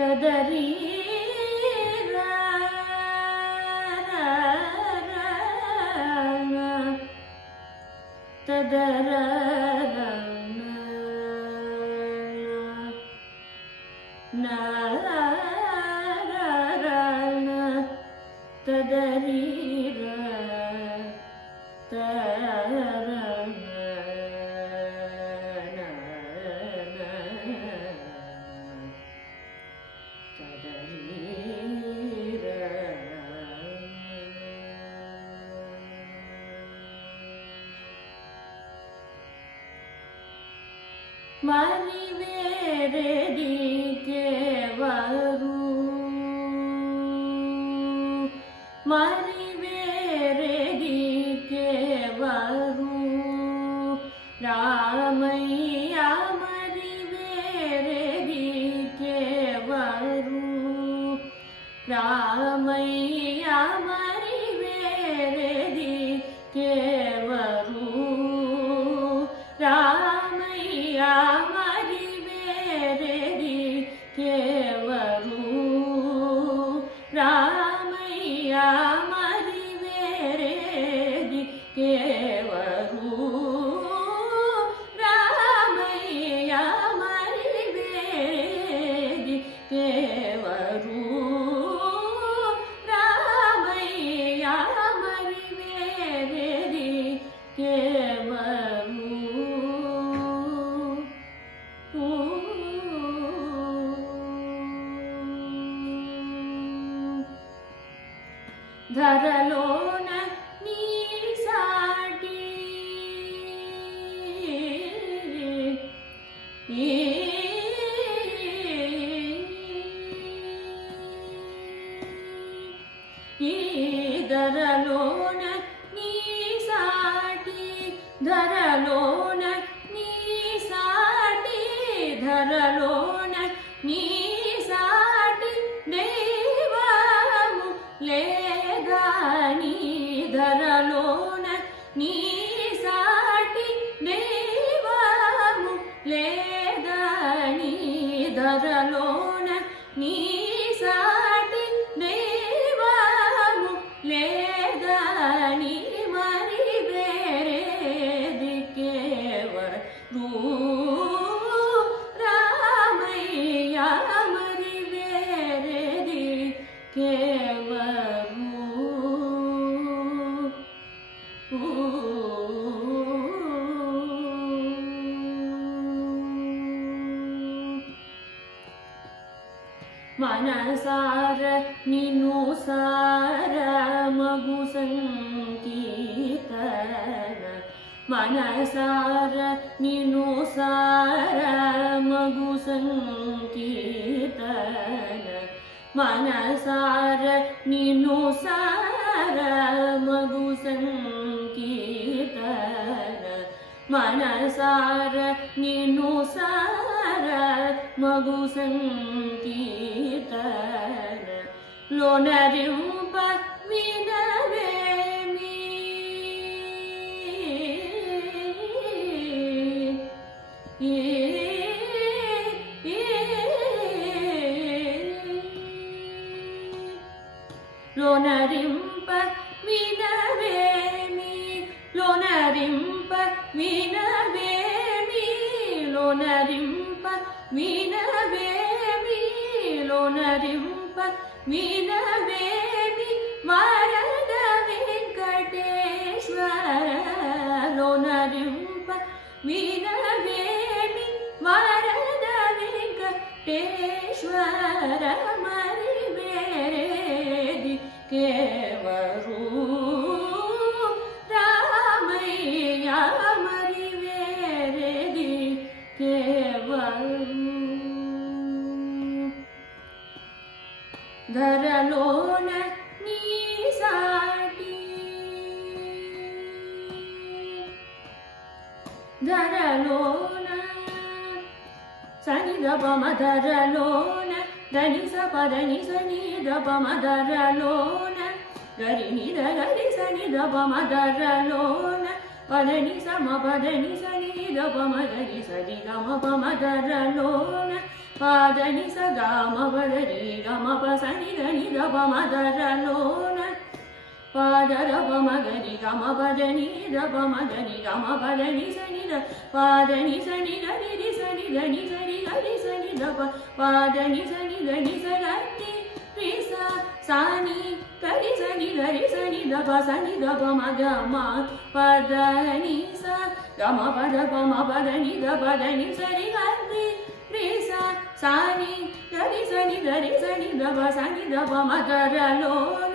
తదరీ తదర తదరీ మరి వేరెదికెవరు మరి వేరెదికెవరు రామయ్య మరి వేరెదికెవరు రామయ్య మరి వేరెదికెవరు రామయ్య మరి వేరెదికెవరు రామయ్య మరి వేరెదికెవరు రామయ్య మరి వేరెదికెవరు రామయ్య మరి వేరెదికెవరు ధరలోన నీ సాటి ఈ ధరలోన నీ సాటి ధరలోన నీ సాటి ధరలోన నీ సాటి దైవము లేదాని ధరలోన నీ సాటి దైవము లేదాని ధరలోన నీ సాటి దైవము లేదాని మరి వేరెదికెవరు రామయ్య మరి వేరెదికెవరు మనసార నిన్ను సార మగు సంకీర్తన మనసార నిన్ను సార మగు సంకీర్తన మనసార నిన్ను సార మగు సంకీర్తన మనసార నిన్ను సార మగు సంకీర్తన లోనరింప వినవేమి లోనరింప వినవేమి లోనరింప వినవేమి లోనరింప వినవేమి లోనరింప వినవేమి వరద వెంకటేశ్వర లోనరింప వినవేమి వరద వెంకటేశ్వర మరి వేరెదికెవరు రామయ్య మరి వేరెదికెవరు ధరలోన నీ సాటి ధరలోన సని దపమ ధరలోన ధని సపదని సని దపమ ధరలోన గరిని గరి సని దపమ ధరలోన పదని సమ పదని సని దపమ గరి సరి గమ పమ ధరలోన పాదని స గామ పదని గమ పసని దని దప మదరలోన పాదర పమగని గమ పదని దప మదని గమ పదని సని ద పాదని సని గని సని దని సని గని సని దప పాదని సని దని సని రిస సాని గరి సని దప మగమ పదని స గమ పద పమ పదని దపదని సరి గరి రిస సాని గరి సని దప మదరలోన